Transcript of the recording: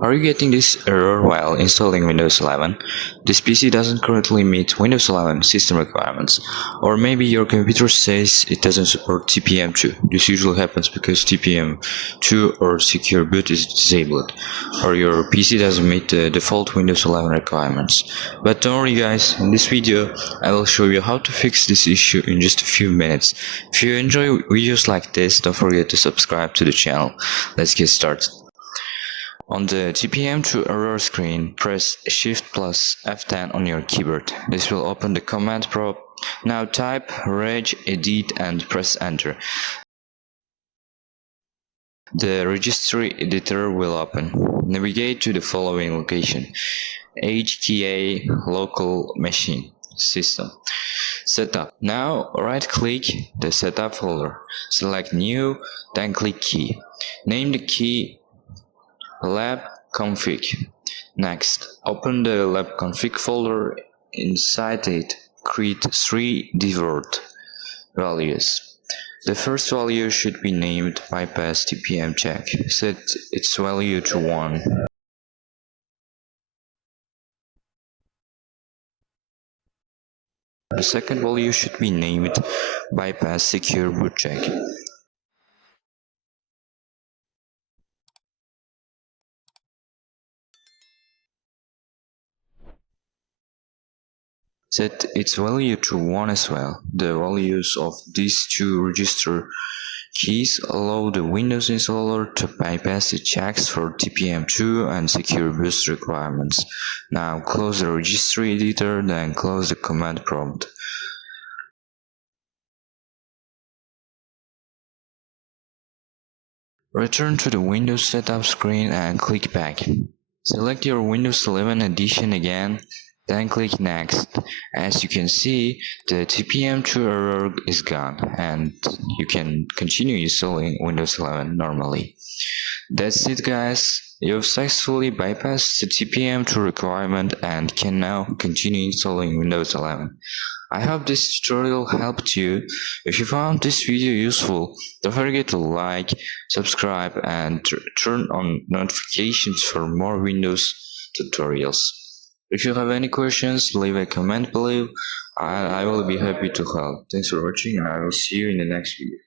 Are you getting this error while installing Windows 11? This PC doesn't currently meet Windows 11 system requirements. Or maybe your computer says it doesn't support TPM 2. This usually happens because TPM 2 or secure boot is disabled. Or your PC doesn't meet the default Windows 11 requirements. But don't worry guys, in this video I will show you how to fix this issue in just a few minutes. If you enjoy videos like this, don't forget to subscribe to the channel. Let's get started. On the TPM 2 error screen, press Shift plus F10 on your keyboard. This will open the command prompt. Now type Reg Edit and press Enter. The Registry Editor will open. Navigate to the following location: HTA Local Machine System. Setup. Now right-click the Setup folder. Select New, then click Key. Name the key LabConfig. Next, open the LabConfig folder. Inside it, create 3 default values. The first value should be named Bypass TPM Check. Set its value to 1. The second value should be named Bypass Secure Boot Check. Set its value to 1 as well. The values of these two register keys allow the Windows installer to bypass the checks for TPM 2 and secure boot requirements. Now close the Registry Editor, then close the command prompt. Return to the Windows Setup screen and click Back. Select your Windows 11 edition again, then click Next. As you can see, the TPM 2 error is gone and you can continue installing Windows 11 normally. That's it guys, you've successfully bypassed the TPM 2 requirement and can now continue installing Windows 11. I hope this tutorial helped you. If you found this video useful, don't forget to like, subscribe and turn on notifications for more Windows tutorials. If you have any questions, leave a comment below. I will be happy to help. Thanks for watching and I will see you in the next video.